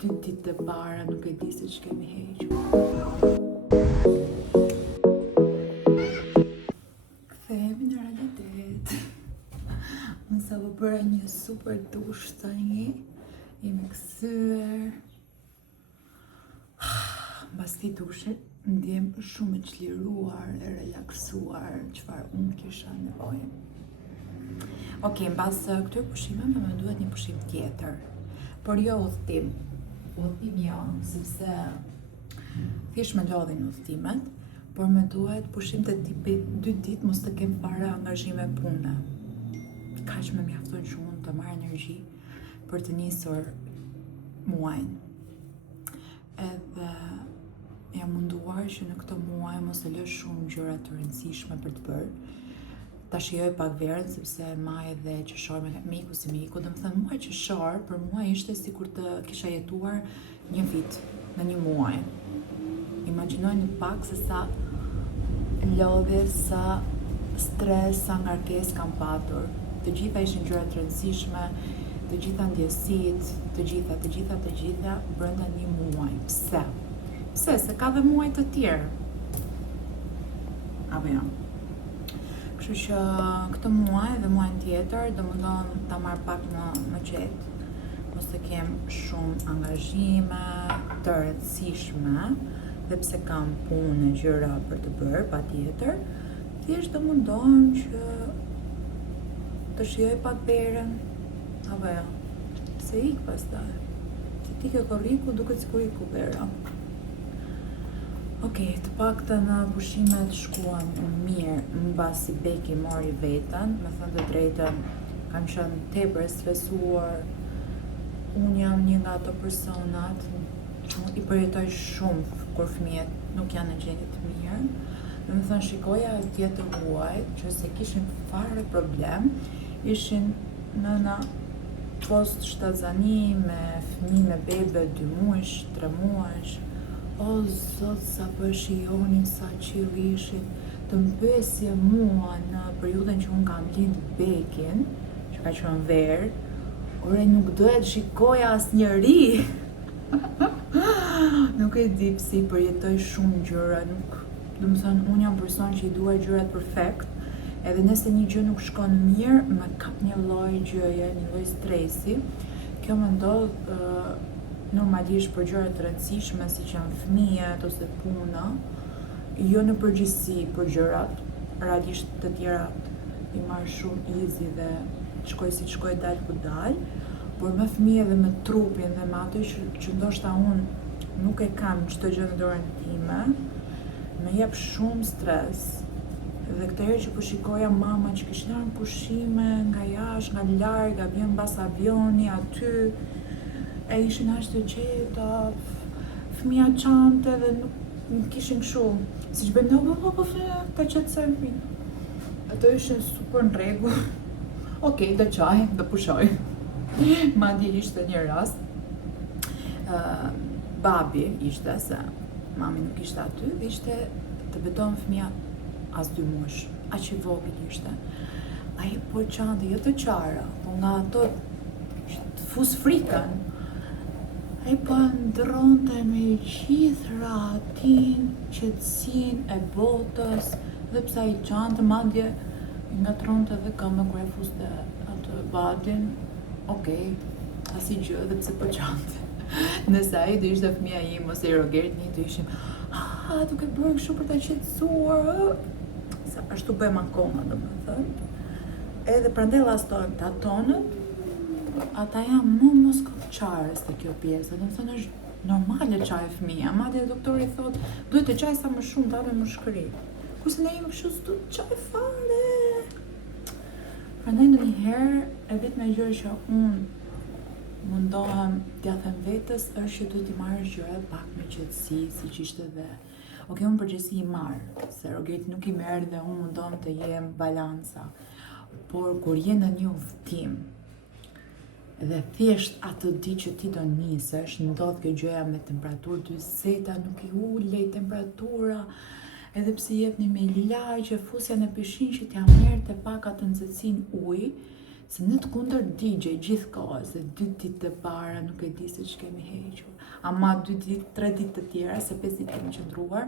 2 ditë të para nuk e di se që kemi hequr. Kthehemi në realitet. Unë sa po bëra një super dush tani, jemi kthyer. Mbas këtij dushi ndjem shumë e çliruar, e relaksuar, çfarë unë kisha nevojë. Okej, mbas këtyre pushimeve më duhet një pushim tjetër. Por jo udhëtim. Udhëtim jo, sepse thjesht më lodhin udhëtimet, por më duhet pushim të tipit 2 ditë mos të kem fare angazhime pune. Kaq më mjafton që unë të marr energji për të nisur muajin. Edhe jam munduar që në këto muaj mos të lësh shumë gjëra të rëndësishme për të bërë. Ta shijoj pak verën sepse maj dhe qershor me miku si miku, domethënë muaj qershor për mua ishte sikur të kisha jetuar një vit në një muaj. Imagjinojeni pak se sa lodhje, sa stres, sa ngarkesë kam patur. Të gjitha ishin gjëra të rëndësishme, të gjitha ndjesitë, të gjitha brenda një muaj. Pse? Pse? Se ka dhe muaj të tjerë. Apo jo? Kështu që këtë muaj dhe muajin tjetër do mundon ta marr pak më qetë, mos të kem shumë angazhime të rëndësishme, dhe pse kam punë e gjëra për të bërë, patjetër, thjesht do mundon që të shijoj pak verën, apo jo, pse ik pastaj, se ti ke korriku duket sikur iku vera. Okej, të paktën pushimet shkuan mirë mbasi Beki mori veten, me thënë të drejtën, kam qenë tepër e stresuar. Unë jam një nga ato personat që i përjetoj shumë kur fëmijët nuk janë në gjendje të mirë. Do të thënë shikoja atje të huajt që se kishin fare problem, ishin nëna post shtatzani me fëmijë me bebe 2 muajsh, 3 muajsh. O zot, sa po e shijonin sa qill ishin, të mbesje mua në periudhën që unë kam lind Bekin, që ka qenë verë, ore nuk doja të shikoja asnjëri. Nuk e di pse i përjetoj shumë gjëra, domethënë unë jam person që i dua gjërat perfekt, edhe nëse një gjë nuk shkon mirë, më kap një lloj gjëje, një lloj stresi. Kjo më ndodh normalisht për gjëra të rëndësishme siç janë fëmijët ose puna, jo në përgjithësi për gjërat realisht të tjera i marr shumë easy dhe shkoj si shkoj dal ku dal, por me fëmijë dhe me trupin dhe me ato që ndoshta unë nuk e kam çdo gjë në dorën time, më jep shumë stres. Dhe këtë herë që po shikoja mama që kishin marrë pushime nga jashtë, nga larg, vjen mbas avioni aty, e ishin aq të qeta, fëmija çante dhe nuk kishin kështu, siç bëjmë po ta qetësojmë fëmijën. Ato ishin super në rregull. Okej, do çaj, do pushoj. Madje ishte një rast, babi ishte, se mami nuk ishte aty, dhe ishte të beton fëmija as 2 muaj, aq i vogël ishte. Ai po çante, jo të qara, po nga ato të fus frikën. Ai po ndronte me gjithë rahatin, qetësinë e botës, dhe pse ai çante, madje ngatronte edhe këmbën kur e fuste atë badin. Okej, asgjë, dhe pse po çante. Nëse ai do ishte fëmia im ose i Rogerit, ne do ishim duke bërë kështu për ta qetësuar. Sa ashtu bëjmë akoma, domethënë. Edhe prandaj llastojmë tonët. Ata janë më moskovçarës të kjo pjesë, do të thënë është normale çaj fëmija, madje doktori thotë duhet të çaj sa më shumë, ta më shkëri. Kurse ne jemi kështu s'du të çaj fare. Prandaj ndonjëherë e vetmja gjë që unë mundohem t'ia them vetes është që duhet i marrësh gjërat pak me qetësi, siç ishte dhe. Okej, unë përgjithësi i marr, se Rogeti nuk i merr dhe unë mundohem të jem balanca. Por kur je në një udhëtim dhe thjesht atë ditë që ti do nisesh, ndodh kjo gjëja me temperaturë 40, nuk i ulej temperatura, edhe pse jepni me lagje, fusja në pishinë që t'ja merrte pak atë nxehtësinë ujë, se në të kundër digje gjithë kohës, dhe 2 ditë të para nuk e di se që kemi hequr, ama 2 ditë, 3 ditë të tjera, se 5 ditë kemi qëndruar,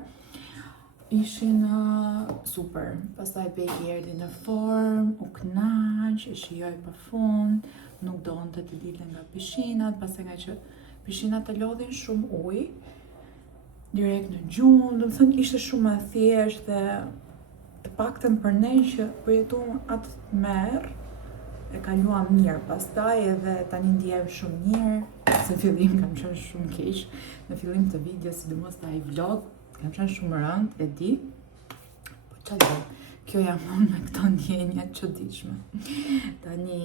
ishin super. Pastaj Beki erdhi në form, u knaq, e shijoj pa fund, nuk donte të dilte nga pishinat, pastaj nga që pishinat e lodhin shumë ujë, direkt në gjumë, do të thënë ishte shumë e thjeshtë dhe të paktën për ne që përjetuam atë merë, e kaluam mirë, pastaj edhe tani ndihem shumë mirë, se në fillim kam qenë shumë keq, në fillim të video, sidomos ai vlog, kam qenë shumë rënd, e di, po çfarë kjo jam unë me këto ndjenja të çuditshme. Tani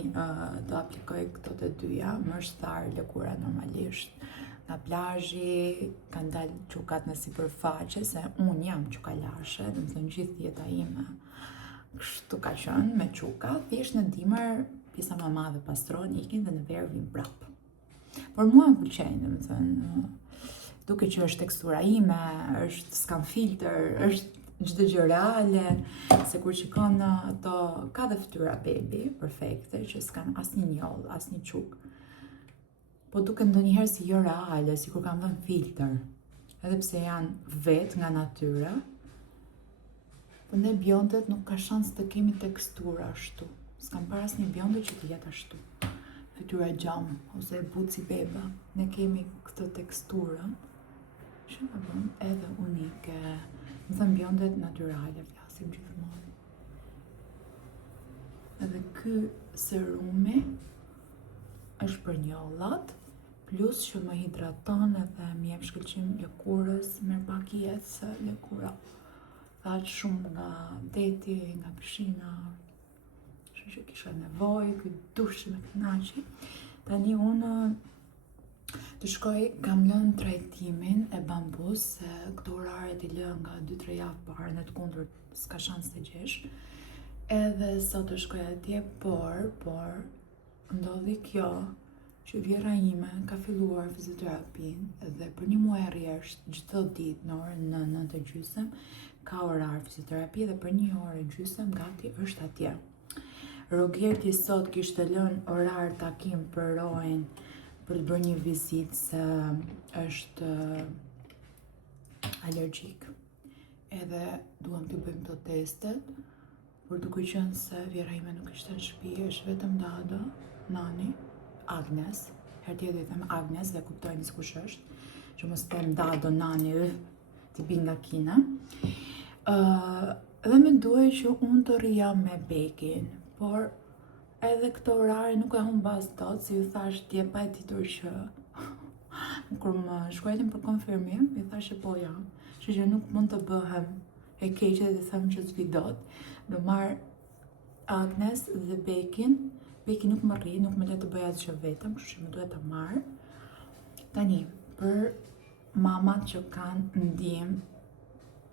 do aplikoj këto të dyja, më është tharë lëkura normalisht. Nga plazhi kanë dalë çukat në sipërfaqe, se unë jam çukalashe, do të thënë gjithë jeta ime kështu ka qenë me çuka, thjesht në dimër pjesa më e madhe pastron, ikin dhe në verë vin prapë. Por mua më pëlqejnë, do të thënë, duke që është tekstura ime, është s'kam filter, është çdo gjë reale, se kur shikon ato, ka dhe fytyra baby perfekte që s'kan asnjë njoll, asnjë çuk. Po duken ndonjëherë si jo reale, sikur kanë vënë filter. Edhe pse janë vetë nga natyra, po ne bjondet nuk ka shans të kemi tekstura ashtu. S'kam parë asnjë bjonde që të jetë ashtu. Fytyra gjam ose buci beba, ne kemi këtë teksturën që na bën edhe unike. Më thënë bjondet natyrale, flasim gjithmonë. Edhe ky serumi është për njollat, plus që më hidraton edhe më jep shkëlqim lëkurës, merr pak jetë se lëkura thaç shumë nga deti, nga pishina, kështu që kisha nevojë, ky dush që më kënaqi. Tani unë të shkoj, kam lënë trajtimin e bambus, se këto oraret i lë nga 2-3 javë parë, në të kundër s'ka shans të gjesh. Edhe sot të shkoj atje, por ndodhi kjo që vjera ime ka filluar fizioterapin dhe për 1 muaj rresht çdo ditë në orën 9:30 ka orar fizioterapi dhe për 1 orë e gjysmë gati është atje. Rogerti sot kishte lënë orar takim për Rojen për të bërë një vizitë se është alergjik. Edhe duam të bëjmë këto testet, por duke qenë se vjera ime nuk ishte në shtëpi, është vetëm Dado, nani, Agnes, herë tjetër i them Agnes dhe kuptojnë se kush është, që mos them Dado, nani, t'i bi nga kina. Dhe me duhet që unë të rria me Bekin, por edhe këto orare nuk e humbas dot, si ju thash dje pa e ditur që kur më shkruajtën për konfirmim, i thash që po jam, që nuk mund të bëhem e keqe dhe them që s'vi dot. Do marr Agnes dhe Bekin. Beki nuk më rri, nuk më le të bëj atë që vetëm, kështu që më duhet ta marr. Tani, për mamat që kanë ndihmë,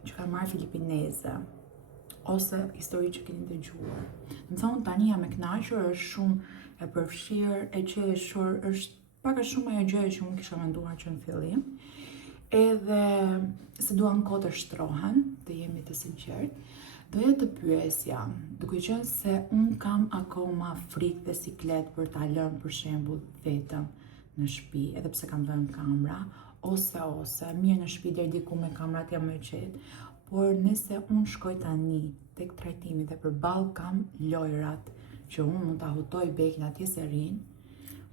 që kanë marrë filipineze, ose histori që keni dëgjuar. Më thonë tani jam e kënaqur, është shumë e përfshirë, e qeshur, është pak a shumë ajo gjë që unë kisha menduar që në fillim. Edhe se duan kohë të shtrohen, të jemi të sinqertë, doja të pyesja, duke qenë se unë kam akoma frikë dhe siklet për ta lënë për shembull vetëm në shtëpi, edhe pse kam vënë kamera, ose mirë në shtëpi deri diku me kamerat jam më e qetë. Por nëse unë shkoj tani tek trajtimi dhe përballë kam lojrat që unë mund ta hutoj Bekin atje se rrin,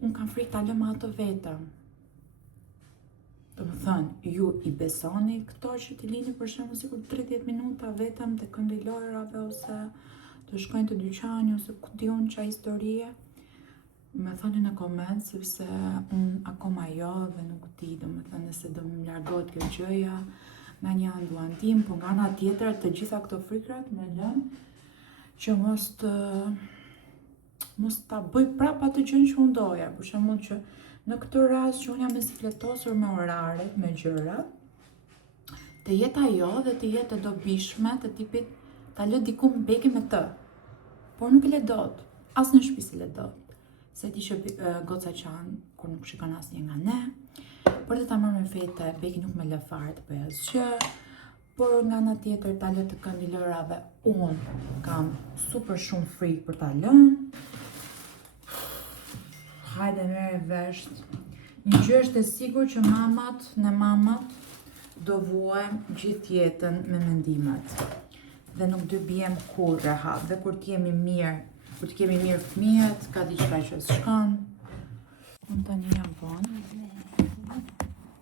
unë kam frikë ta lëm ato vetëm. Do më thënë, ju i besoni këto që t'i lini për shembull sikur 30 minuta vetëm të këndi lojrave ose të shkojnë të dyqani ose ku di unë çfarë historie? Me thoni në koment, sepse unë akoma jo dhe nuk di, do më thënë nëse do më largohet kjo gjëja, nga një anë duan tim, po nga ana tjetër të gjitha këto frikrat më lënë që mos ta bëj prap atë gjën që unë doja, për shembull që në këtë rast që unë jam e sikletosur me oraret, me gjërat, të jetë ajo dhe të jetë e dobishme të tipit ta lë diku me Bekin me të, por nuk e le dot, as në shtëpi si le dot. Se ti që goca qanë kur nuk shikon asnjë nga ne, por dhe ta marrë me vete, Beki nuk me lë fare të bëj asgjë, por nga ana tjetër ta lë të këndi lojrave, unë kam super shumë frikë për ta lënë. hajde merre vesh. Një gjë është e sigurt që mamat do vuajmë gjithë jetën me mendimet. Dhe nuk do biem kur rehat. Dhe kur t'jemi mirë fëmijët, ka diçka që s'shkon. Unë tani jam vonë.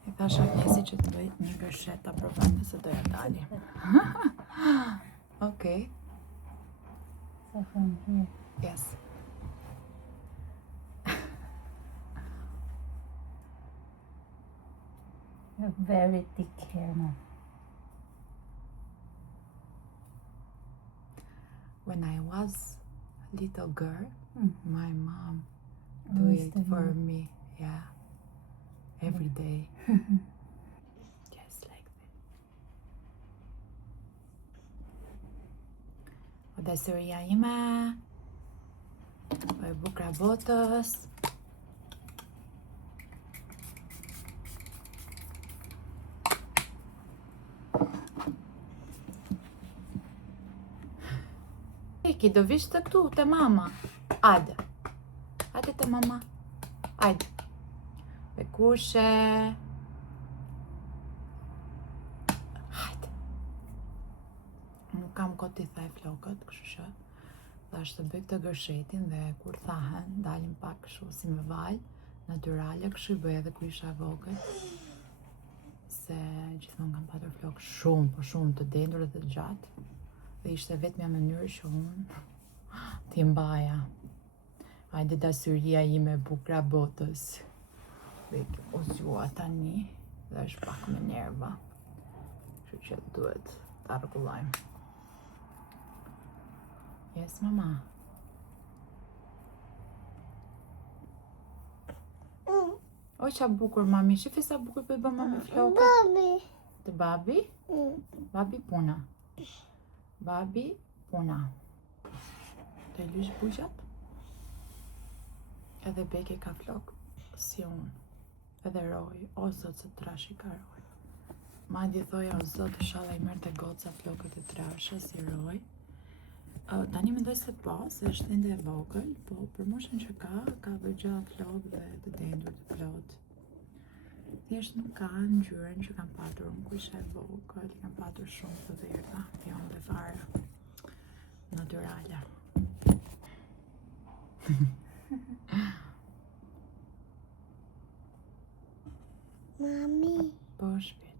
E thasha Agnesi që të bëj një gërshet aprovante se doja dali. Okay. So from here. Yes. You have very thick hair now. When I was a little girl, my mom do Always it do for it. me. Yeah. Every day. Just like that. O dashëria ime. O e bukra botës. Iki, do vish të këtu, të mama. Ajde. Ajde të mama. Ajde. Me kushe. Hajde. Nuk kam kohë t'i thaj flokët, kështu që thash të bëj këtë gërshetin dhe kur thahen, dalim pak kështu si me val, natyrale, kështu i bëj edhe kur isha vogël. Se gjithmonë kam patur flokë shumë të dendur dhe të gjatë. Dhe ishte vetmja mënyrë që unë t'i mbaja. Hajde dashuria ime bukra botës. Dhe u zgjua tani dhe është pak me nerva. Kështu që duhet ta rregullojmë. Yes, mama. Oj, qa bukur, mami. Shifi sa bukur për bë mami flokë. Babi. Të babi? Babi puna. Babi puna. Të lysh bujqat? Edhe Beke ka flokë si unë. Edhe Roj, o zot se trashi ka Roj. Madje thoja, o zot, inshallah i merr të goca flokët e trashës si Roj. Tani mendoj se po, se është ende e vogël, po për moshën që ka vëgja flokë dhe të dendur të plot. Thjesht nuk ka ngjyrën që kam patur unë kur isha e vogël, kam patur shumë të verdha, jo dhe fare natyrale. Mami. Po shpit.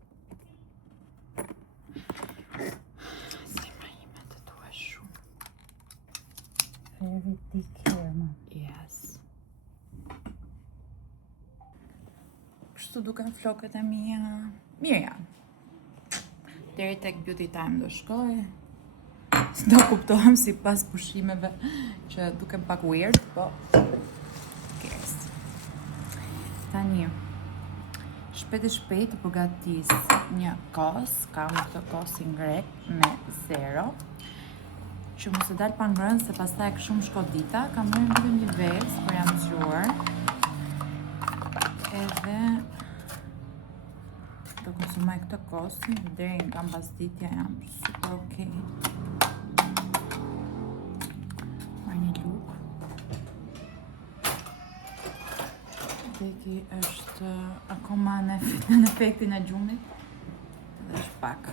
Zemra ime të dua shumë. Very thick hair now. Yes. Kështu duken flokët e mia. Mirë janë. Deri tek beauty time do shkoj. Do kuptohem si pas pushimeve që duken pak weird, po yes. Tani, shpejt e shpejt të përgatis një kos, kam këtë kos i ngrek me 0, që mos e dal pa ngrënë se pastaj e shumë shkodita, kam bërë vetëm një vezë për jam zgjuar. Edhe do konsumoj këtë kosin deri nga mbasditja jam super okay. Marr një luk. Beki është akoma në efektin e gjumit dhe është pak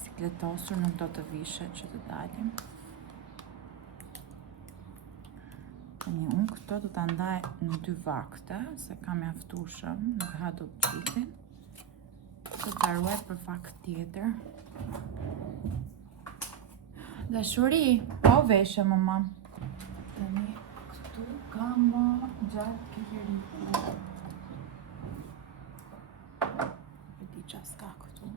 sikletosur, nuk do të vishet që të dalim. Tani unë këto do të ndaj në 2 vakte, se kam mjaftueshëm, nuk ha do të qitin. Do të ruaj për fakt tjetër. Dashuri, pa u veshë, mama. Tani këtu kam gjatë kikiriku. E di qa s'ka këtu.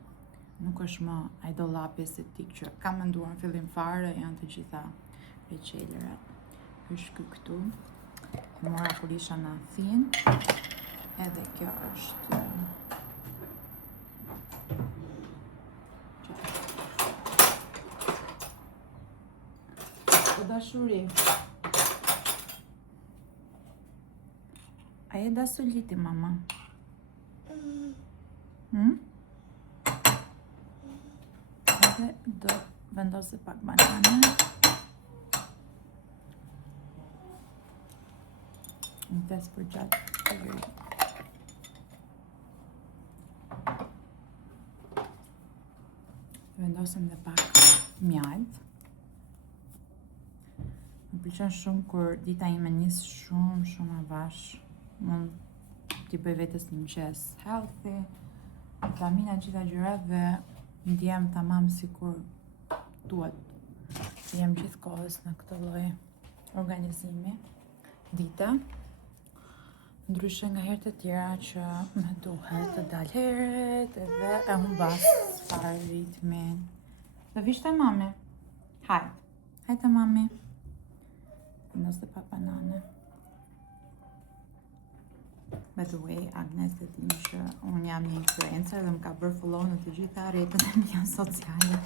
Nuk është më idolapi estetik që kam menduar në fillim fare, janë të gjitha veçelërat. Është këtu. Mora kur isha në Athinë. Edhe kjo është dashuri. A e da soliti, mama? Edhe do vendose pak banane. Një test për gjatë të veri. Vendosim dhe pak mjaltë. Më pëlqen shumë kur dita ime nis shumë avash. Mund t'i bëj vetes një mëngjes healthy, vitamina gjitha gjërat dhe ndjem tamam sikur duhet. Jem gjithkohës në këtë lloj organizimi dite. Ndryshe nga herët e tjera që më duhet të dal herët edhe e humbas fare ritmin. Dhe vishte mami. Hajde mami. Nësë dhe pa banane. By the way, Agnes e din që unë jam një influencer dhe më ka bërë follow në të gjitha rrjetet e mia sociale.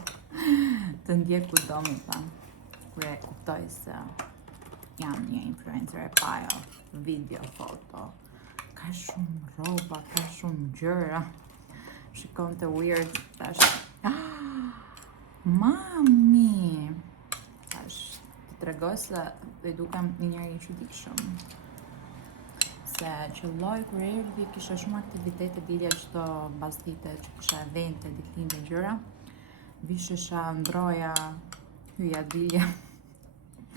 Të ndjek kudo më thamë. Kur e kuptoj se jam një influencer e pajo, video, foto. Ka shumë rroba, ka shumë gjëra. Shikon të weird, tash. Mami! Tash, të tregoj se dhe dukem një njeri çuditshëm. Se qëlloj kur erdhi kisha shumë aktivitete dilja çdo mbas dite që kisha evente, ditëlindje gjëra. Vishesha, ndroja, hyja dilja.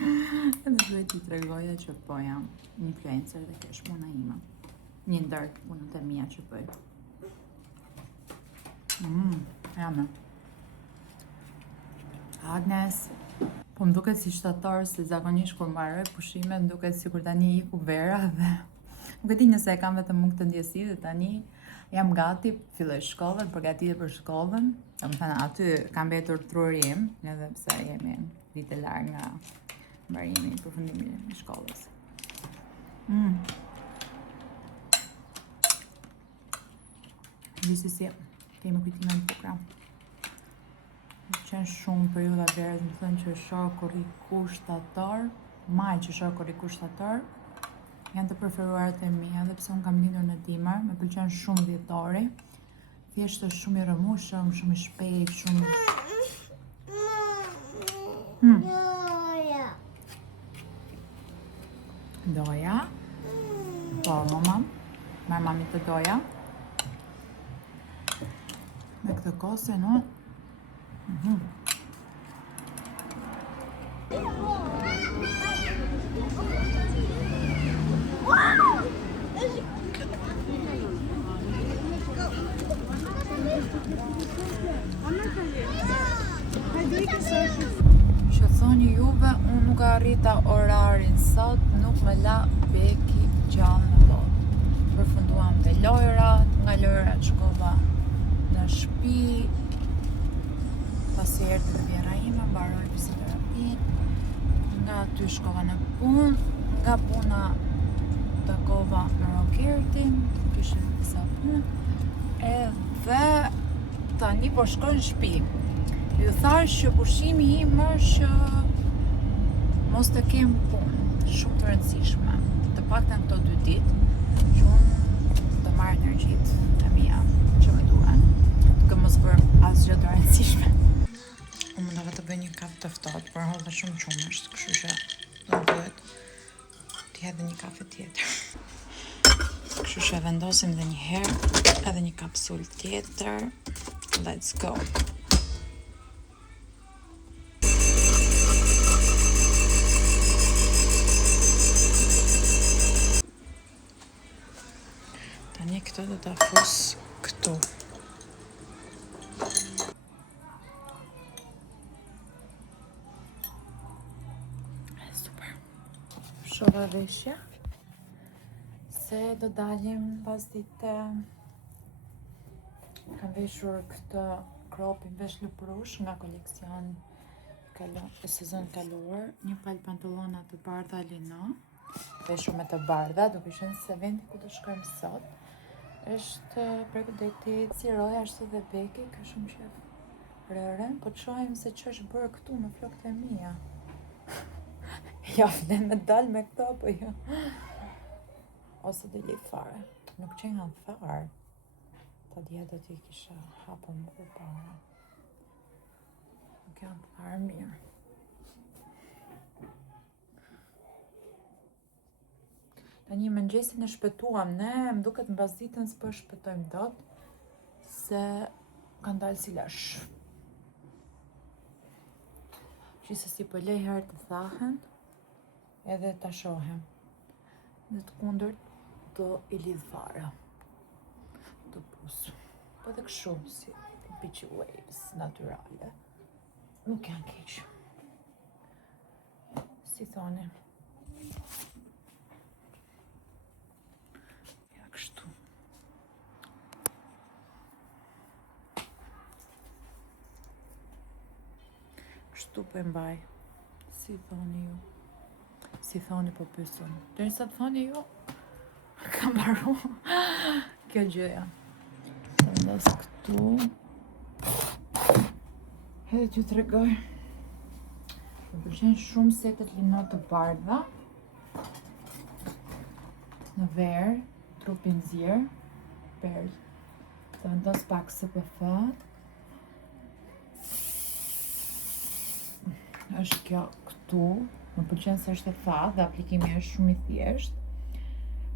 Edhe duhet t'i tregoja që po jam influencer dhe kesh puna ime. Një ndër punët e mia që bëj. Jame. Agnes, po më duket si shtator se zakonisht kur mbaroj pushime, më duket sikur tani iku vera dhe nuk e di nëse e kam vetëm unë këtë ndjesi dhe tani jam gati, filloj shkollën, përgatitet për shkollën. Domethënë aty kam mbetur trurim, edhe pse jemi vite larg nga mbarimi, përfundimi i shkollës. Gjithsesi, kemi kujtime të bukura. Më qenë shumë periudha verës, më thënë që shoku riku shtator, maj që shoku riku shtator, janë të preferuarat e mia, dhe pse unë kam lindur në dimër, më pëlqen shumë dhjetori. Thjesht është shumë i rëmushëm, shumë i shpejt, shumë... Doja? Po, mama. Marr mami të doja. Me këtë kose, no? Që thoni juve, unë nuk arrita orarin sot, nuk më la beki gjallë në botë. Përfunduam te lojrat, nga lojrat shkova në shtëpi, pasi erdhi dhe vjera ime, mbaroi fizioterapinë, nga aty shkova në punë, nga puna takova me Rokertin, kishim disa punë, edhe tani po shkoj në shtëpi. Ju thash që pushimi im është mos të kem punë shumë të rëndësishme, të paktën këto 2 ditë, që unë të marr energjitë e mia që më duhen, duke mos bërë asgjë të rëndësishme. Unë mundova të bëj një kafe të ftohtë, por hodha shumë qumësht, kështu që do duhet të hedh një kafe tjetër. Kështu që vendosim edhe një herë edhe një kapsul tjetër. Let's go. Tani këtë do ta fus këtu. Super. Shova veshja se do dalim pas dite. Kam veshur këtë kropin vesh lëprush nga koleksion e sezon kaluar, një palë pantallona të bardha lino, veshur me të bardha, duke qenë se vendi ku do shkojmë sot është përgatitur si roja, ashtu dhe beki, ka shumë qef rëre, po të shohim se ç'është bërë këtu me flokët e mia. Ja, vlen me dal me këto apo jo? Ose do lidh fare. Nuk qenë fare. Ta dje do t'i kisha hapën më përpara. Nuk janë fare mirë. Tani mëngjesin e shpëtuam ne, më duket mbas ditën s'po shpëtojmë dot, se kanë dalë si lash. Gjithsesi po lej herë të thahen, edhe ta shohem. Në të kundërt do i lidh fare. Të pusë. Po dhe kështu, si beach waves natyrale. Nuk janë keq. Si thoni. Ja kështu. Kështu po e mbaj. Si thoni ju? Si thoni po pyesën. Derisa të thoni ju, kam mbaru kjo gjëja. Të vendos këtu. Edhe t'ju tregoj. Më pëlqen shumë setet linor të bardha. Në verë, trupin zirë, perl. Të vendos pak SPF. Është kjo këtu. Më pëlqen se është e thatë dhe aplikimi është shumë i thjeshtë.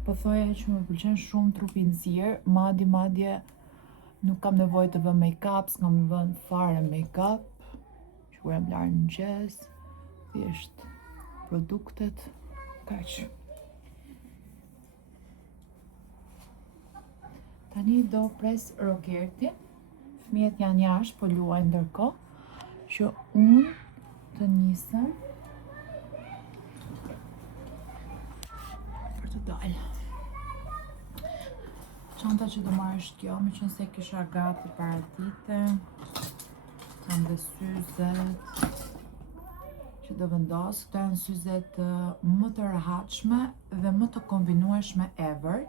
Po thoja që më pëlqen shumë trupi nxirr, madje nuk kam nevojë të vë make-up, s'kam vënë fare make-up. Shkuar jam larë në mëngjes, thjesht produktet, kaq. Tani do pres Rogerti. Fëmijët janë jashtë, po luajnë ndërkohë që unë të nisem për të dalë. Çanta që do marrë është kjo, me qenë se kisha gati para dite. Kam dhe syzet që do vendos. Këto janë syzet më të rehatshme dhe më të kombinueshme ever.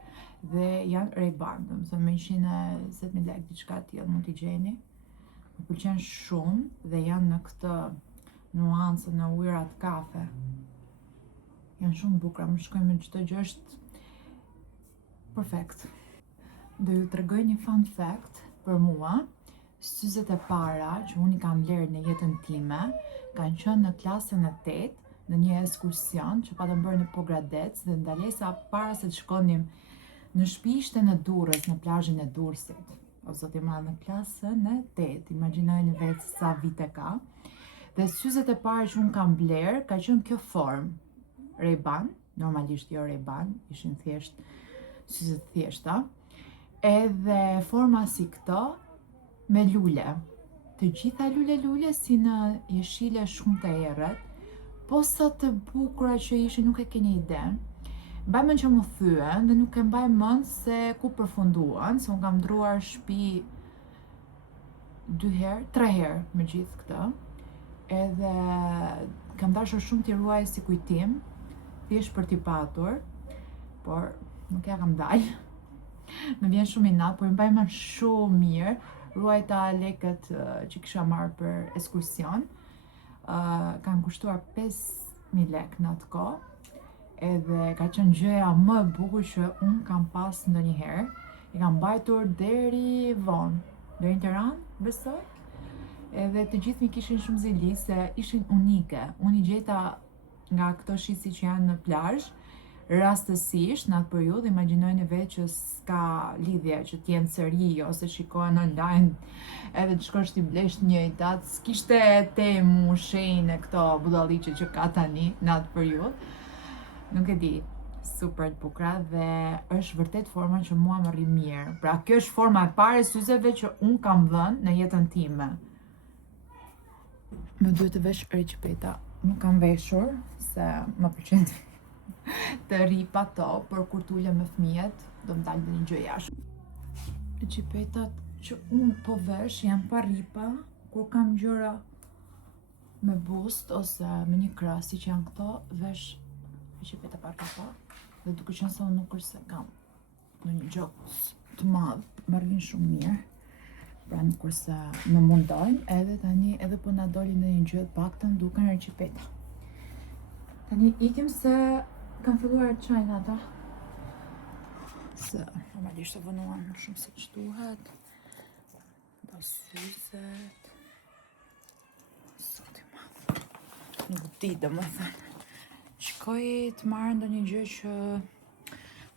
Dhe janë Ray-Ban, do më thënë me 120.000 lekë diçka tillë mund t'i gjeni. Më pëlqen shumë dhe janë në këtë nuancë në ujirat kafe. Janë shumë bukura, më shkojnë me çdo gjë, është perfekt. Do ju tregoj një fun fact për mua. Syzet e para që unë i kam blerë në jetën time kanë qenë në klasën e 8 në një ekskursion që patëm bërë në Pogradec dhe ndalesa para se të shkonim në shtëpi ishte në Durrës, në plazhin e Durrësit. O zoti i madh, në klasën e 8, imagjinojeni vetë sa vite ka. Dhe syzet e para që unë kam blerë ka qenë kjo formë. Ray-Ban, normalisht jo Ray-Ban, ishin thjesht syzet thjeshta. Edhe forma si këto me lule. Të gjitha lule si në jeshile shumë të errët, po sa të bukura që ishin nuk e keni ide. Mbaj mend që më thyen dhe nuk e mbaj mend se ku përfunduan, se unë kam ndruar shtëpi 3 herë me gjithë këtë. Edhe kam dashur shumë t'i ruaj si kujtim, thjesht për t'i patur, por nuk ja kam dalë. Më vjen shumë inat, por i mbaj mend shumë mirë. Ruajta lekët që kisha marrë për ekskursion. Kanë kushtuar 5.000 lekë në atë kohë. Edhe ka qenë gjëja më e bukur që unë kam pas ndonjëherë. I kam mbajtur deri vonë, deri në Tiranë, besoj. Edhe të gjithë mi kishin shumë zili se ishin unike. Unë i gjeta nga këto shitsi që janë në plazh, rastësisht në atë periudhë, imagjinojeni vetë që s'ka lidhje që t'jenë seri ose shikohen online edhe të shkosh t'i blesh njëjtat, s'kishte temu, shenjë këto budalliqe që ka tani në atë periudhë. Nuk e di, super të bukura dhe është vërtet forma që mua më rri mirë. Pra kjo është forma e parë e syzeve që unë kam vënë në jetën time. Më duhet të vesh rëqipeta. Nuk kam veshur se më pëlqen të ripa to, për kur t'ulem me fëmijët, do më dalë një gjë jashtë. Rëqipetat që unë po vesh janë pa ripa, kur kam gjëra me bust ose me një krah si që janë këto, vesh rëqipeta pa ripa. Dhe duke qenë se unë nuk është se kam në një gjokës të madh, më rrin shumë mirë. Pra nuk është se më mundojnë, edhe tani edhe po na doli në një gjë të paktën duken rëqipeta. Tani ikim se kanë filluar të çajnë ata. Se normalisht e vënuan më shumë se që duhet. Do syzet. Zoti i madh. Nuk di domethënë. Shkoj të marrë ndonjë gjë që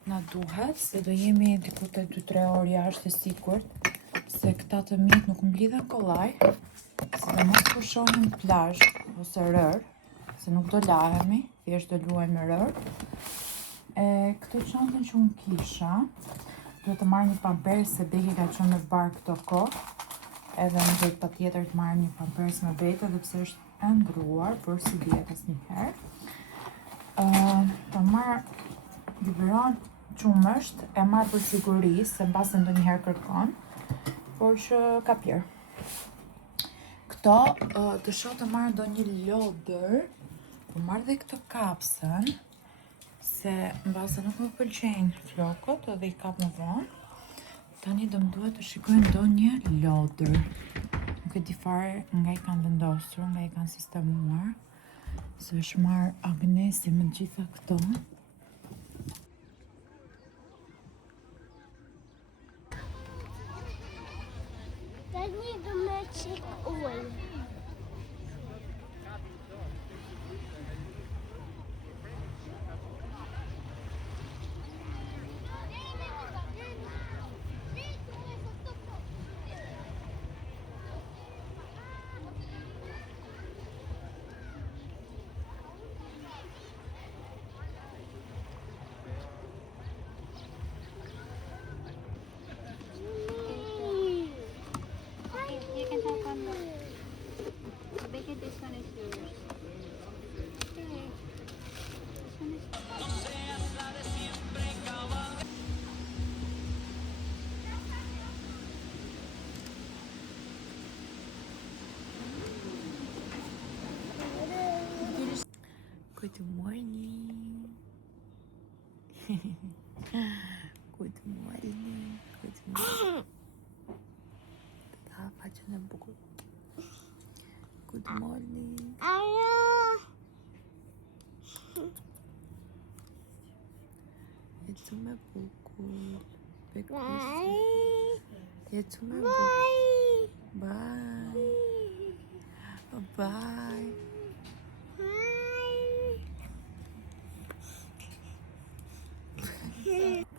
na duhet, se do jemi diku te 2-3 orë jashtë e sigurt, se këta të mijët nuk mblidhen kollaj, se do mos po shohim plazh ose rër, se nuk do lahemi, thjesht do luajmë rër. E këtë çantën që unë kisha, duhet të marr një pampers se Beki ka qenë në bar këto kohë, edhe më duhet patjetër të marr një pampers me vete, edhe pse është e ndruar, por si dihet asnjëherë. Ta marr biberon qumësht, e marr për siguri, se mbase ndonjëherë kërkon, por që ka pjerë. Këto të shoh të marr ndonjë lodër, po marr dhe këtë kapsën, se mbase nuk më pëlqejnë flokët edhe i kap më vonë. Tani do më duhet të shikoj ndonjë lodër. Nuk e di fare nga i kanë vendosur, nga i kanë sistemuar, se është marrë Agnesi me gjitha këto. Tani do me qik ujë. You can have one more. Becky, this one is yours. Okay. This one is Good morning. Good morning. Good morning. Ta facem e bukur. Good morning. Alo. Jetu me bukur. Bye. Jetu me bukur. Bye. Bye.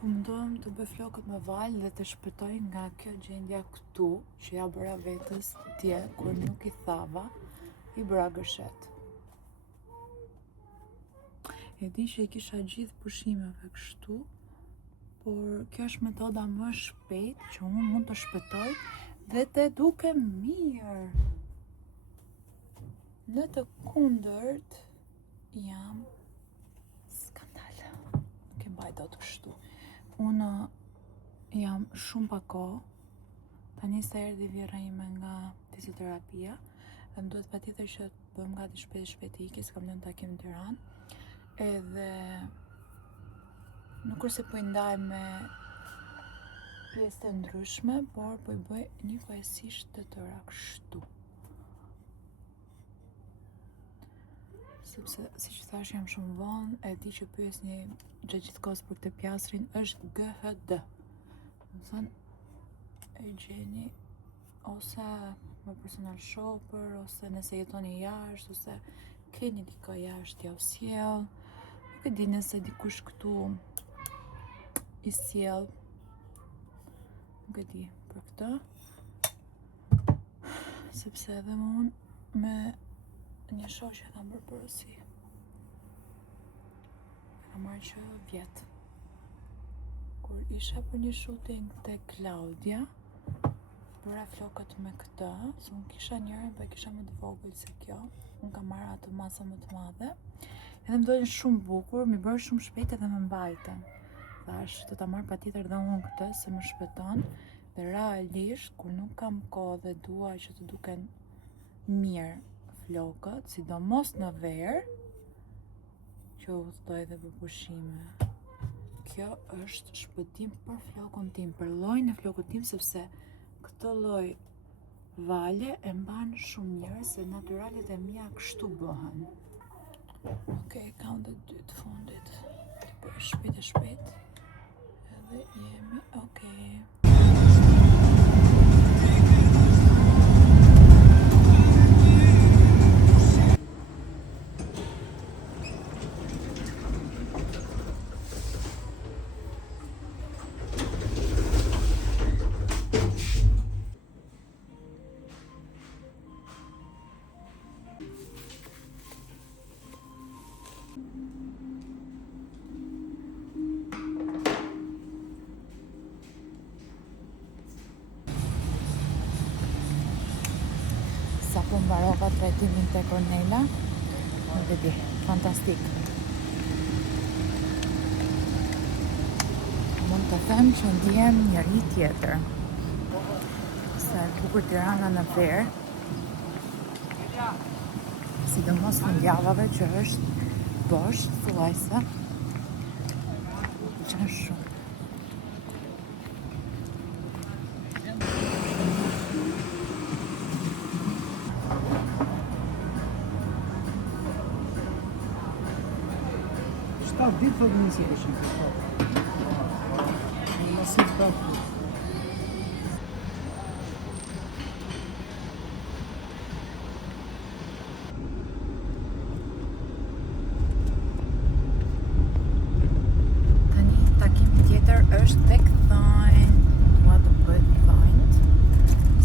Po mundohem të bëj flokët me val dhe të shpëtoj nga kjo gjendja këtu, që ja bëra vetës tje, kur nuk i thava, i bëra gërshet. E di që i kisha gjithë pushimeve kështu, por kjo është metoda më shpejt që unë mund të shpëtoj dhe të duke mirë. Në të kundërt jam skandal. Nuk e mbaj dot kështu. Unë jam shumë pa kohë. Tani se erdhi vjera ime nga fizioterapia, dhe më duhet patjetër që të bëjmë gati shpejt iki, se kam lënë takim në Tiranë. Edhe nuk është se po i ndaj me pjesë të ndryshme, por po i bëj njëkohësisht të tëra kështu. Sepse, si që thash, jam shumë vonë, e di që pyesni gjatë gjithë kohës për të pjastrin, është GHD. Më thënë, e gjeni ose me personal shopper, ose nëse jetoni jashtë, ose keni dikë jashtë ja u sjell. Nuk e di nëse dikush këtu i sjell. Nuk e di për këtë. Sepse edhe unë me një shoqe kam bërë porosi. Kam marrë që vjetë. Kur isha për një shooting te Claudia, bëra flokët me këtë, se unë kisha njërën, po e kisha më të vogël se kjo. Unë kam marrë atë masa më të madhe. Edhe më dojnë shumë bukur, mi bërë shumë shpejt edhe më mbajten. Thash, do ta marrë patjetër dhe unë këtë, se më shpëton. Dhe realisht, kur nuk kam kohë dhe dua që të duken mirë flokët, sidomos në verë, që u thoj dhe për pushime. Kjo është shpëtim për flokën tim, për llojin e flokët tim, sepse këtë lloj vale e mban shumë njerëz, se natyralet e mia kështu bëhen. Okej, kam të dy të fundit. Të bëj shpejt e shpejt. Edhe jemi okej. po mbarova trajtimin te Kornela. Nuk e di, fantastik. Mund të them që ndjem njëri tjetër. Sa e bukur Tirana në verë, sidomos në javave që është boshtë, thuajse. Pëlqen shumë. Ditë të nisi për shumë. Nësi të Tani takimi tjetër është tek Thajnë. Dua të bëj Thajnë,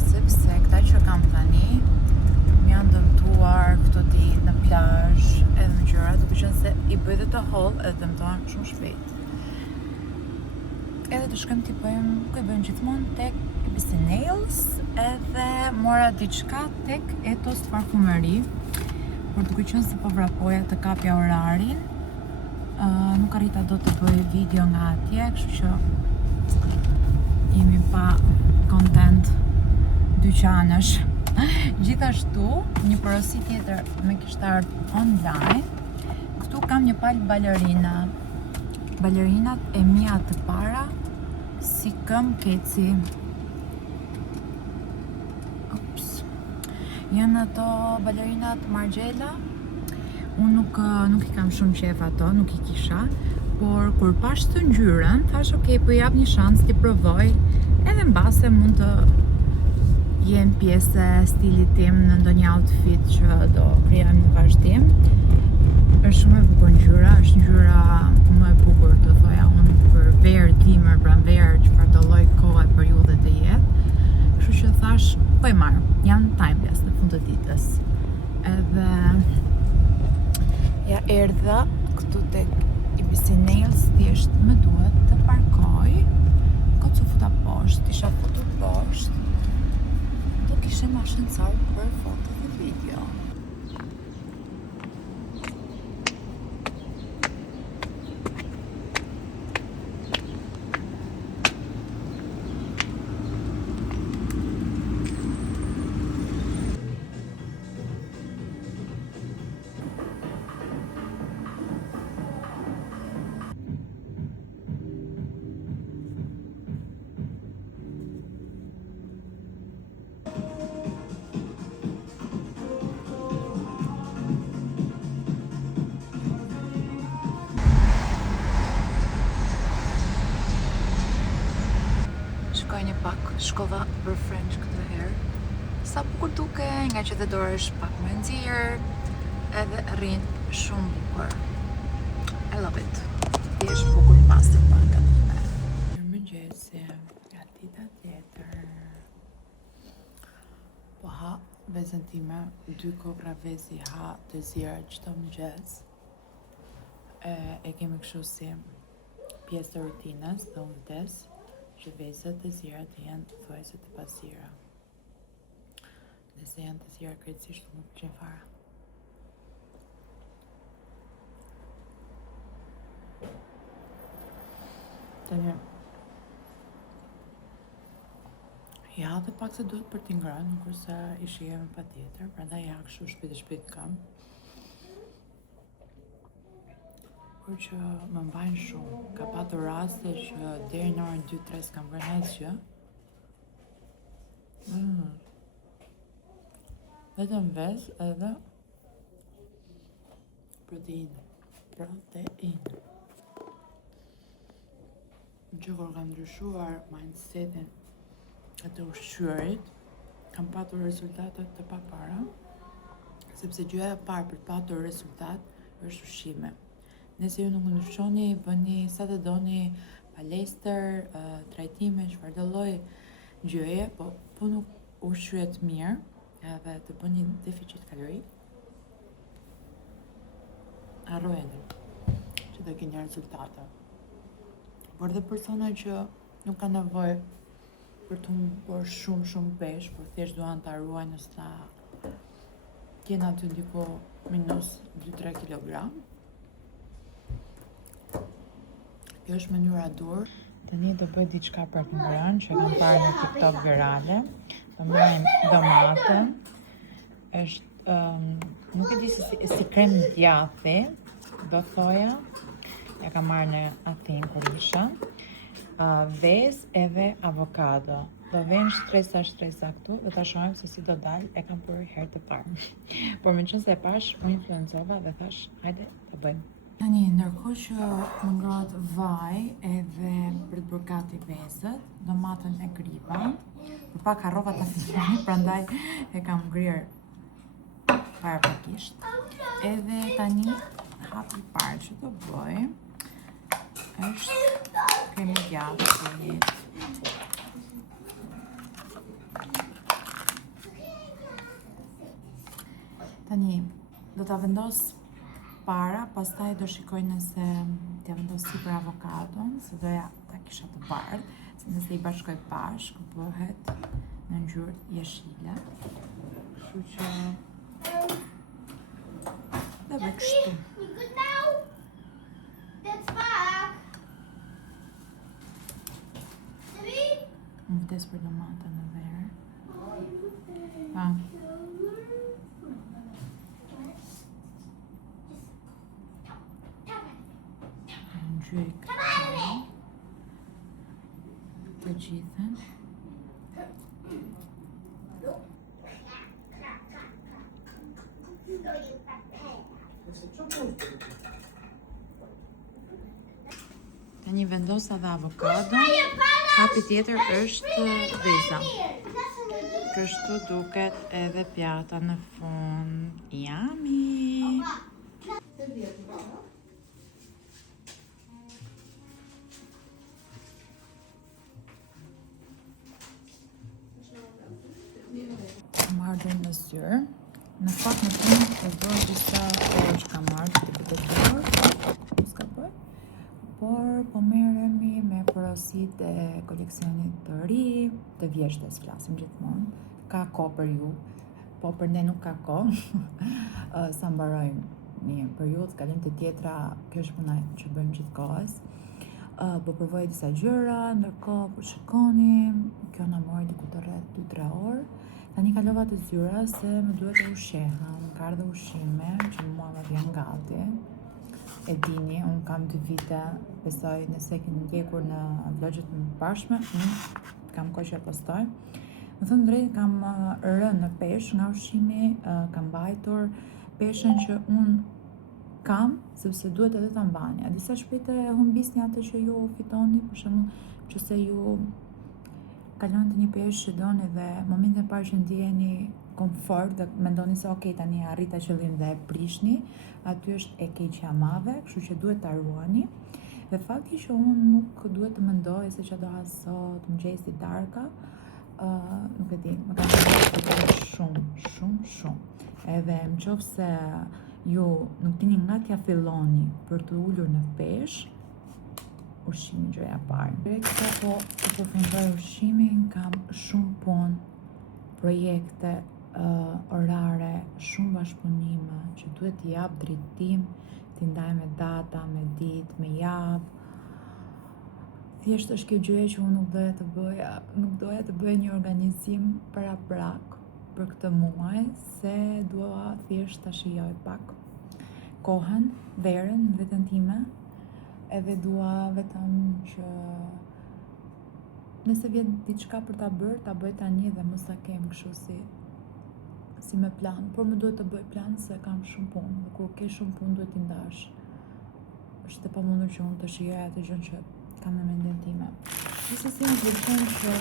sepse këta që kam tani më janë dëmtuar këto ditë në plazh edhe në gjëra, duke qenë se i bëj dhe të holl edhe dëmtohen shumë shpejt. Edhe të shkojmë t'i bëjmë, ku i bëjmë gjithmonë tek Ibisi Nails, edhe mora diçka tek Etos Parfumeri, por duke qenë se po vrapoja të kapja orarin, nuk arrita do të bëj video nga atje, kështu që jemi pa content dyqanësh. Gjithashtu, një porosi tjetër me kishte ardhur online. Këtu kam një palë balerina. Balerinat e mia të para si këm keci. Ups. Janë ato balerinat Margiela. Unë nuk i kam shumë qef ato, nuk i kisha, por kur pash të ngjyrën, thash ok, po jap një shans t'i provoj, edhe mbase mund të jem pjesë e stilit tim në ndonjë outfit që do krijojmë në vazhdim. Është shumë e bukur ngjyra, është ngjyra më e bukur të thoja unë për verë, dimër, pranverë, çfarë do lloj kohe periudhe të jetë. Kështu që thash, po e marr, janë timeless në fund të ditës. Edhe ja erdha këtu tek Ibisi Nails, thjesht më duhet të parkoj. Kot su futa poshtë, isha futur poshtë. Do kishim ascensor për foto dhe video. Shkoj një pak shkova për French këtë herë. Sa bukur duke, nga që dhe dorë është pak më nxirë, edhe rrin shumë bukur. I love it. Ti është bukur pas të pak atë. Mirëmëngjesi, nga dita tjetër. Po ha vezën time, 2 kokra vezi ha të zira çdo mëngjes. E kemi kështu si pjesë të rutinës dhe unë vdes që vezët e zira të jenë thuajse të pasira. Nëse janë të zira krejtësisht nuk pëlqen fare. Tani ja dhe pak se duhet për t'i ngrënë, nuk kurse i shijeme pa tjetër, prandaj ja kështu shpejt kam. Por që më mbajnë shumë, ka patur raste që deri në orën 2-3 s'kam vërë asgjë. Vetëm vezë edhe proteinë. Që kur kam ndryshuar mindsetin e të ushqyerit, kam patur rezultatet të papara, sepse gjëja e parë për të patur rezultat është ushqimi. Nëse ju nuk ndryshoni, bëni sa të doni, palestër, trajtime, çfarëdo lloj gjëje, po nuk ushqyet mirë, edhe të bëni deficit kalorik, harrojeni që do keni rezultate. Por dhe persona që nuk ka nevojë për të bërë shumë peshë, por thjesht duan ta ruajnë ose ta Kena aty diku minus 2-3 kg. Kjo është mënyra dur. Tani do bëj diçka për këmbran që kam parë në TikTok virale. Do marrim domatën. Është nuk e di si krem djathi, do thoja. Ja kam marrë në Athinë kur isha. Vezë edhe avokado. Do vjen shtresa këtu dhe ta shohim se si do dalë. E kam bërë herë të parë. Por më qenë se e pash, u influencova dhe thash, hajde ta bëjmë. Tani, ndërkohë që më ngrohet vaj edhe për të bërë gati vezët, domatën e griva. Për pak harrova ta filmoj, prandaj e kam ngrirë paraprakisht. Edhe tani hapi i parë që do bëj është kremi djathi. Tani, do ta vendos para, pastaj do shikoj nëse t'ja vendos sipër avokadon, se doja ta kisha të bardhë, se nëse i bashkoj bashkë, bëhet në ngjyrë jeshile. Kështu që do bëj kështu. You good now? That's back. Më vdes për domatën në verë. Pa. Ngjyri këtu. Të gjithën. Tani vendosa dhe avokado. Hapi tjetër është veza. Kështu duket edhe pjata në fund. Yummy! Marrë dhe në zyrë. Në fakt në fund e bërë disa orë që kam marrë të këtë dorë. S'ka bërë. Por po merremi me porosit e koleksionit të ri, të vjeshtes flasim gjithmonë. Ka kohë për ju, po për ne nuk ka kohë. Sa mbarojmë një periudhë, kalim të tjetra, kjo është puna që bëjmë gjithkohës. Po provoj disa gjëra, ndërkohë po shikonim, kjo na mori diku të rreth 2-3 orë. Tani kalova të zyra se më duhet të ushqeha, më ka ardhur ushqime që mua më vjen gati. E dini, unë kam 2 vite, besoj nëse keni ndjekur në vlogjet më pashme, kam kohë që postoj. Më thënë drejt, kam rënë në peshë nga ushqimi, kam mbajtur peshën që unë kam, sepse duhet edhe ta mbani. A disa shpejt e humbisni atë që ju fitoni, për shembull, nëse ju kalon të një peshë që doni dhe momentin e parë që ndjeni komfort dhe mendoni se okay, tani arrita qëllim dhe e prishni, aty është e keqja madhe, kështu që duhet ta ruani. Dhe fakti që unë nuk duhet të mendoj se çfarë do ha sot, më gjej si darka, nuk e di, më ka qenë shumë. Edhe nëse ju nuk dini nga t'ja filloni për të ulur në peshë, ushqimi gjëja parë. Direkta po përfundoj ushqimin, kam shumë punë, projekte, orare, shumë bashkëpunime që duhet t'i jap drejtim, t'i ndaj me data, me ditë, me javë. Thjesht është kjo gjëja që unë nuk doja të bëja një organizim paraprak për këtë muaj, se dua thjesht ta shijoj pak kohën, verën, veten time. Edhe dua vetëm që nëse vjen diçka për ta bërë, ta bëj tani dhe mos ta kem kështu si me plan, por më duhet të bëj plan se kam shumë punë, dhe kur ke shumë punë duhet t'i ndash. Është e pamundur që unë të shijoj atë gjën që kam në mendjen time. Gjithsesi më pëlqen që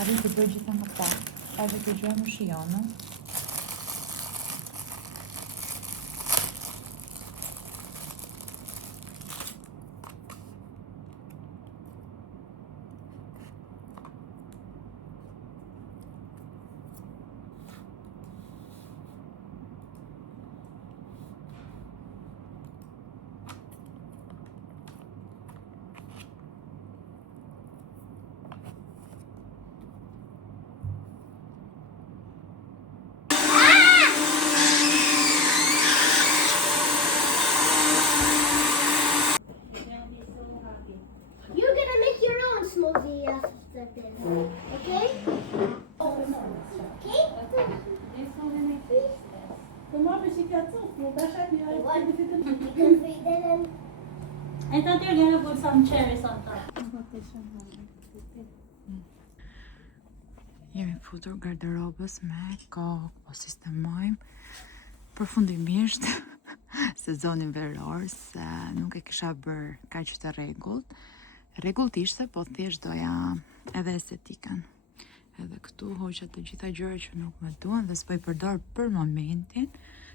arri të bëj gjithë më pak, edhe kjo gjë më shijon. små VR-sätten. Okej? Okej? De har psykiatri, där känner jag inte att jag gärna får some cherry sånt. Jemi futur garderobës me kokë, po sistemojmë përfundimisht sezonin veror, se nuk e kisha bërë kaq të rregullt. Rregullt ishte, po thjesht doja edhe estetikën. Edhe këtu hoqa të gjitha gjërat që nuk më duan dhe s'po i përdor për momentin,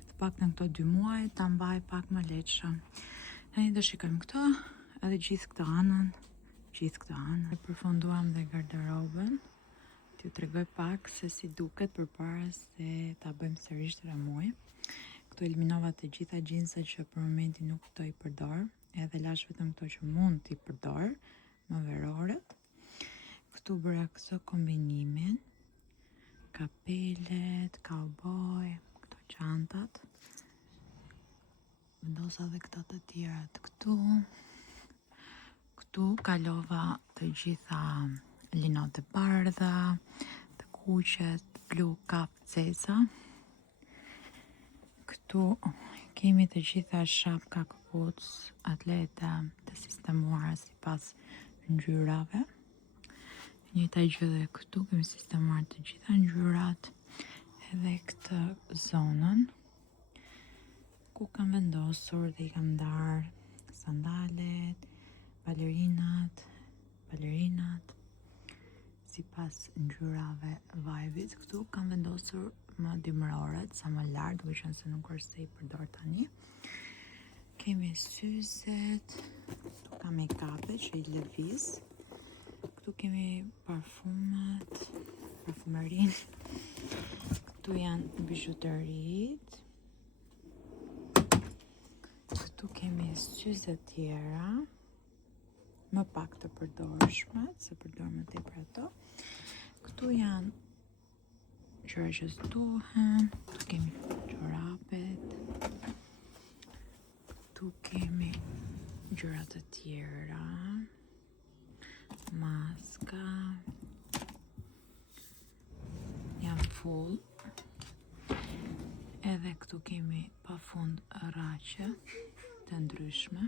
të paktën këto 2 muaj ta mbaj pak më lehtëshëm. Ne do shikojmë këto, edhe gjithë këtë anën. E përfunduam dhe garderobën. T'ju tregoj pak se si duket përpara se ta bëjmë sërish të remuj. Këtu eliminova të gjitha xhinsat që për momentin nuk do i përdor, edhe lash vetëm këto që mund t'i përdor, më verorët. Këtu bëra këto kombinimin, kapelet, cowboy, këto çantat. Vendosa dhe këta të tjerat këtu. Këtu kalova të gjitha linot të bardha, të kuqet, blu, kap, ceca. Këtu kemi të gjitha shapka, këpucë, atlete të sistemuara sipas ngjyrave. Njëjta gjë dhe këtu kemi sistemuar të gjitha ngjyrat, edhe këtë zonën ku kam vendosur dhe i kam ndarë sandalet, balerinat, sipas ngjyrave vibe-it. Këtu kam vendosur më dimërorët, sa më lart, duke qenë se nuk është se i përdor tani. Kemi syzet, këtu ka make-upet që i lëviz. Këtu kemi parfumat, parfumerin. Këtu janë bijuteritë. Këtu kemi syzet tjera, më pak të përdorshme, se përdor më tepër ato. Këtu janë gjëra që s'duhen, këtu kemi çorapet, këtu kemi gjëra të tjera, maska, janë full. Edhe këtu kemi pafund raqe të ndryshme.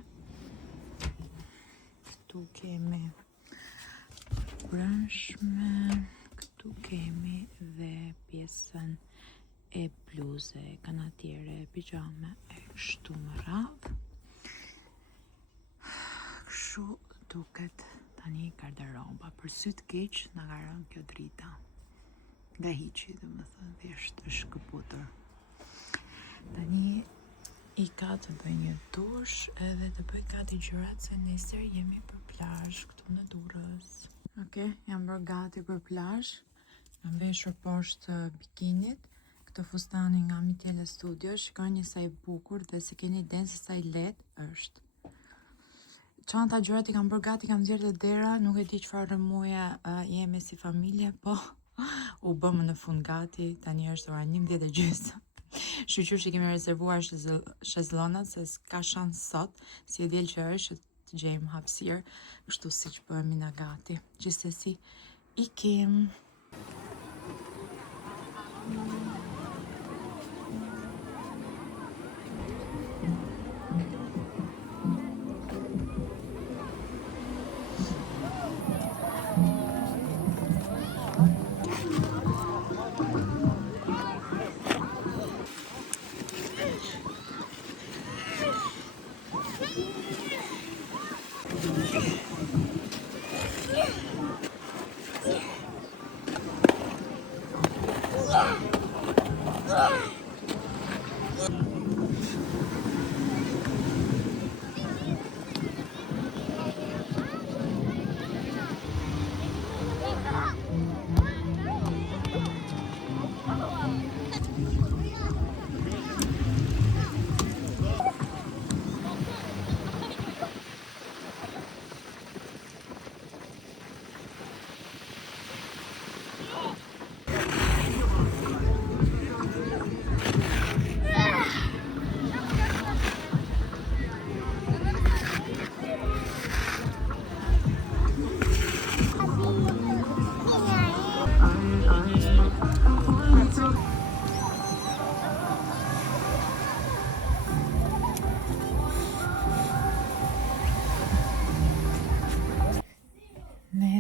Këtu kemi brendshme, këtu kemi dhe pjesën e bluze, kanatiere, pijame e kështu me radhë. Kështu duket tani garderoba. Për sy të keq na ka rënë kjo drita. Nga hiqi, domethënë thjesht është shkëputur. Tani i ka të bëj një dush edhe të bëj gati gjërat se nesër jemi për plazh këtu në Durrës. Okej, jam bërë gati për plazh. Kam veshur poshtë bikinit, këtë fustanin nga Mitjele Studio. Shikoni sa i bukur dhe se keni idenë se sa i lehtë është. Çanta gjërat i kam bërë gati, kam nxjerrë te dera, nuk e di çfarë rëmuje jemi si familje, po u bëmë në fund gati. Tani është ora 11:30. Shqyqyr që kemi rezervuar shezllonat se s'ka shans sot, si e diel që është të gjejmë hapësirë, kështu siç bëhemi na gati. Gjithsesi, ikim.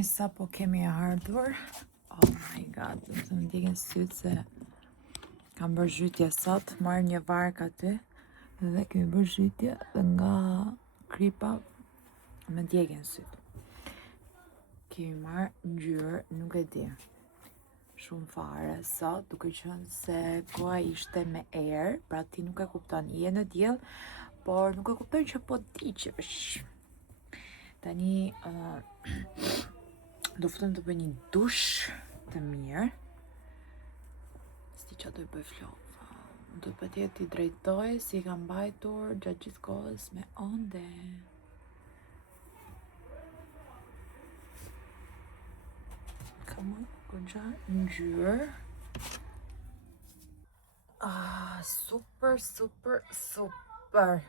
sa po kemi ardhur. Oh my god, do të më ndjekin sytë se kam bërë zhytje sot, marrë një vark aty dhe kemi bërë zhytje dhe nga kripa më ndjekin sytë. Kemi marrë ngjyrë, nuk e di, shumë fare sot, duke qenë se koha ishte me erë, pra ti nuk e kupton, je në diell, por nuk e kupton që po diqesh. Tani do futem të bëj një dush të mirë. Si që do i bëj flokë. Do patjetër t'i drejtoj si kam mbajtur gjatë gjithë kohës me onde. Come on, goxha ngjyrë. Super, super, super.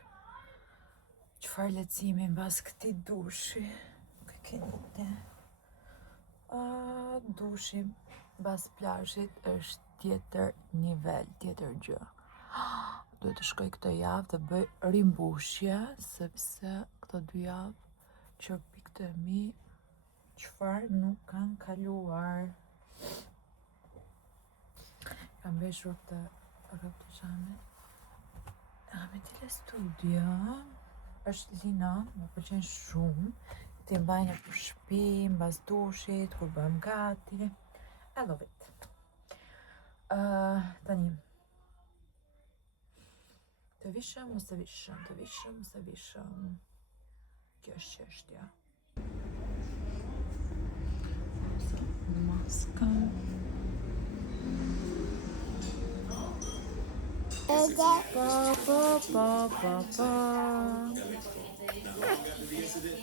Çfarë lehtësimi mbas këtij dushi. Nuk e keni ide. Dushi mbas plazhit është tjetër nivel, tjetër gjë. Duhet të shkoj këtë javë të bëj rimbushje, sepse këto 2 javë që pikët e mi çfarë nuk kanë kaluar. Kam veshur këtë rrobë të xhame. Me tile studio. Është lina, më pëlqen shumë. Ti mbajnë për shtëpi, mbas dushit, kur bëhem gati. I love it. Tani. Të vishëm, mos të vishëm, të vishëm, mos të vishëm. Kjo është çështja. Maska.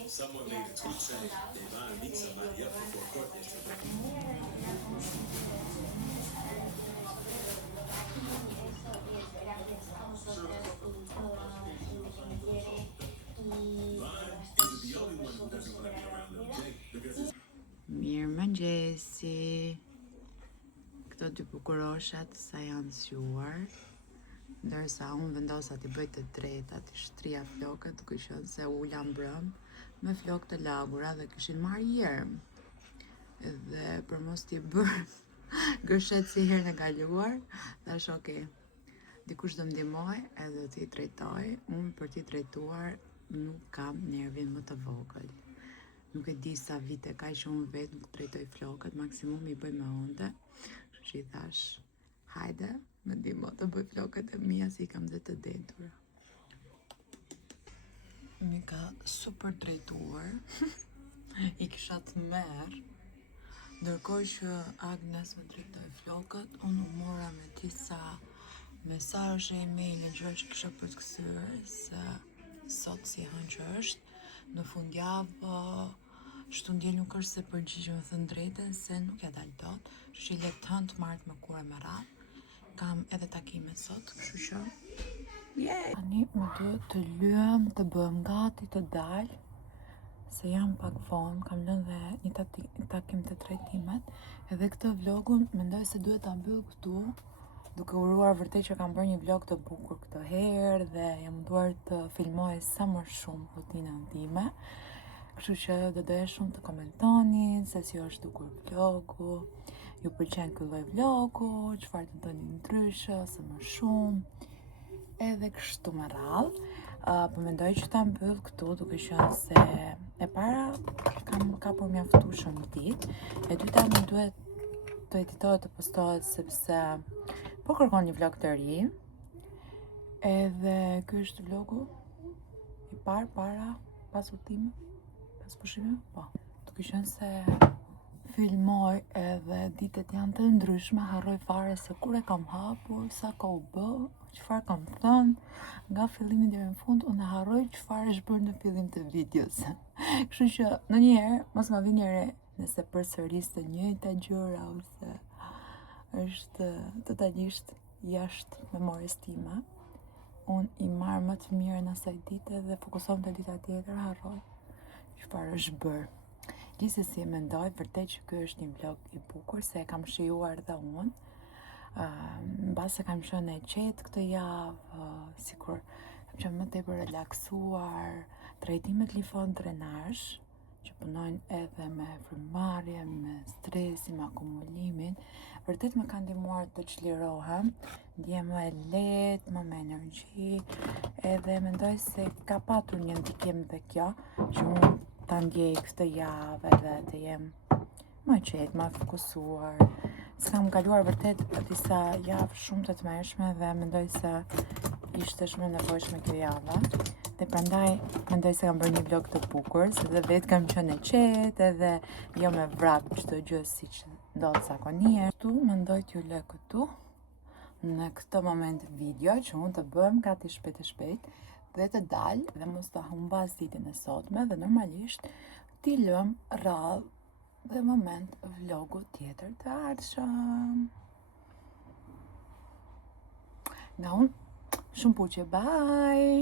Someone made a tweet saying Devon beat somebody up before court yesterday. Mirë mëngjesi. Këto 2 bukuroshat sa janë zgjuar. Ndërsa unë vendosa t'i bëj të drejta, t'i shtrija flokët, duke qenë se ula mbrëm me flokë të lagura dhe kishin marrë jerm. Dhe për mos t'i bërë gërshet si herën e kaluar, thash okay, dikush do m'ndihmoj edhe t'i drejtoj. Unë për t'i drejtuar nuk kam nervin më të vogël. Nuk e di sa vite ka që unë vetë nuk drejtoj flokët, maksimum i bëj me onde. Kështu që i thash, hajde, më ndihmo të bëj flokët e mia si i kam dhe të dentura. Mi ka super drejtuar. I kisha të merë. Ndërkohë që Agnes më drejtoi flokët, unë u mora me disa mesazhe, email, gjëra që kisha për të kthyer se sot si hënë që është, në fundjavë shtundjel nuk është se përgjigjem me thënë drejtën se nuk ja dal dot, kështu që le të hënë të martë me kure me radhë. Kam edhe takimet sot, kështu që tani më duhet të lyem, të bëhem gati të dal, se jam pak vonë, kam lënë dhe një takim të drejtimet, edhe këtë vlogun mendoj se duhet ta mbyll këtu, duke uruar vërtet që kam bërë një vlog të bukur këtë herë dhe jam munduar të filmoj sa më shumë rutinën time. Kështu që do doja shumë të komentoni se si është dukur vlogu, ju pëlqen ky lloj vlogu, çfarë të doni ndryshe ose më shumë, edhe kështu me radhë. Po mendoj që ta mbyll këtu, duke qenë se e para kam kapur mjaftueshëm ditë, e dyta më duhet të editohet, të postohet sepse po kërkon një vlog të ri. Edhe ky është vlogu i parë pas udhimit, pas pushimit, po. Duke qenë se filmoj edhe ditët janë të ndryshme, harroj fare se kur e kam hapur, sa ka u bë, çfarë kam thënë, nga fillimi deri në fund, unë harroj çfarë është bërë në fillim të videos. Kështu që ndonjëherë mos ma vini re nëse përsëris të njëjta gjëra ose është totalisht jashtë memores time. Unë i marr më të mirën asaj dite dhe fokusohem te dita tjetër, harroj çfarë është bërë. Gjithsesi mendoj vërtet që ky është një vlog i bukur, se e kam shijuar dhe unë. Mbase kam qenë e qetë këtë javë, sikur kam qenë më tepër relaksuar, trajtimet lifon drenazh, që punojnë edhe me frymëmarrje, me stresin, me akumulimin, vërtet më kanë ndihmuar të çlirohem, ndjem më e lehtë, më me energji, edhe mendoj se ka patur një ndikim dhe kjo, që unë ta ndjej këtë javë edhe të jem më qetë, më fokusuar. Se kam kaluar vërtet disa javë shumë të tmerrshme dhe mendoj se ishte shumë e nevojshme kjo javë. Dhe prandaj mendoj se kam bërë një vlog të bukur, se dhe vetë kam qenë e qetë edhe jo me vrap çdo gjë siç ndodh zakonisht. Tu mendoj t'ju lë këtu në këtë moment video që unë të bëhem gati shpejt dhe të dal dhe mos ta humbas ditën e sotme dhe normalisht t'i lëm radhë dhe moment vlogu tjetër të ardhshëm. Nga unë, shumë puqe, bye!